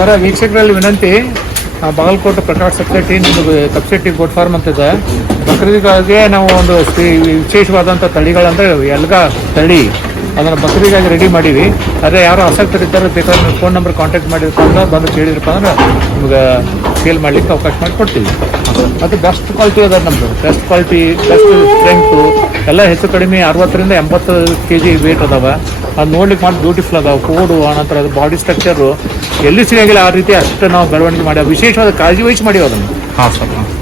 Sir, ವೀಕ್ಷಕರಲ್ಲಿ ವಿನಂತಿ. Bagalkote Prakash society ನಿಮಗೆ ಸಬ್ಸಿಡಿ ಗೋಟ್ ಫಾರ್ಮ್ ಅಂತ ಇದೆ. ಬಕರಿಗಳಿಗೆ ನಾವು ಒಂದು ವಿಶೇಷವಾದಂಥ ತಳಿಗಳಂದರೆ ಎಲ್ಗ ತಳಿ. ಅದನ್ನು ಬಕರಿಗಾಗಿ ರೆಡಿ ಮಾಡೀವಿ. ಅದೇ ಯಾರೋ ಆಸಕ್ತರಿದ್ದಾರೆ, ಬೇಕಾದ್ರೆ ನೀವು ಫೋನ್ ನಂಬರ್ ಕಾಂಟ್ಯಾಕ್ಟ್ ಮಾಡಿದ ಬಂದು ಕೇಳಿದ್ರಪ್ಪ ಅಂದ್ರೆ ನಿಮ್ಗೆ ಸೇಲ್ ಮಾಡಲಿಕ್ಕೆ ಅವಕಾಶ ಮಾಡಿಕೊಡ್ತೀವಿ. ಮತ್ತು ಬೆಸ್ಟ್ ಕ್ವಾಲಿಟಿ ಅದ ನಮ್ಮದು ಬೆಸ್ಟ್ ಕ್ವಾಲಿಟಿ ಬೆಸ್ಟ್ ಸ್ಟ್ರೆಂತು ಎಲ್ಲ ಹೆಚ್ಚು ಕಡಿಮೆ ಅರವತ್ತರಿಂದ ಎಂಬತ್ತು ಕೆ ಜಿ ವೇಟ್ ಅದಾವೆ. ಅದು ನೋಡ್ಲಿಕ್ಕೆ ಮಾಡಿ ಬ್ಯೂಟಿಫುಲ್ ಅದಾವೆ. ಕೋಡು ಆನಂತರ ಅದು ಬಾಡಿ ಸ್ಟ್ರಕ್ಚರು ಎಲ್ಲಿ ಸಿಗಂಗಿಲ್ಲ ಆ ರೀತಿ ಅಷ್ಟು ನಾವು ಬೆಳವಣಿಗೆ ಮಾಡಿ ವಿಶೇಷವಾದ ಕಾಳಜಿ ವಹಿಸಿ ಮಾಡಿ ಅದನ್ನು ಹಾಂ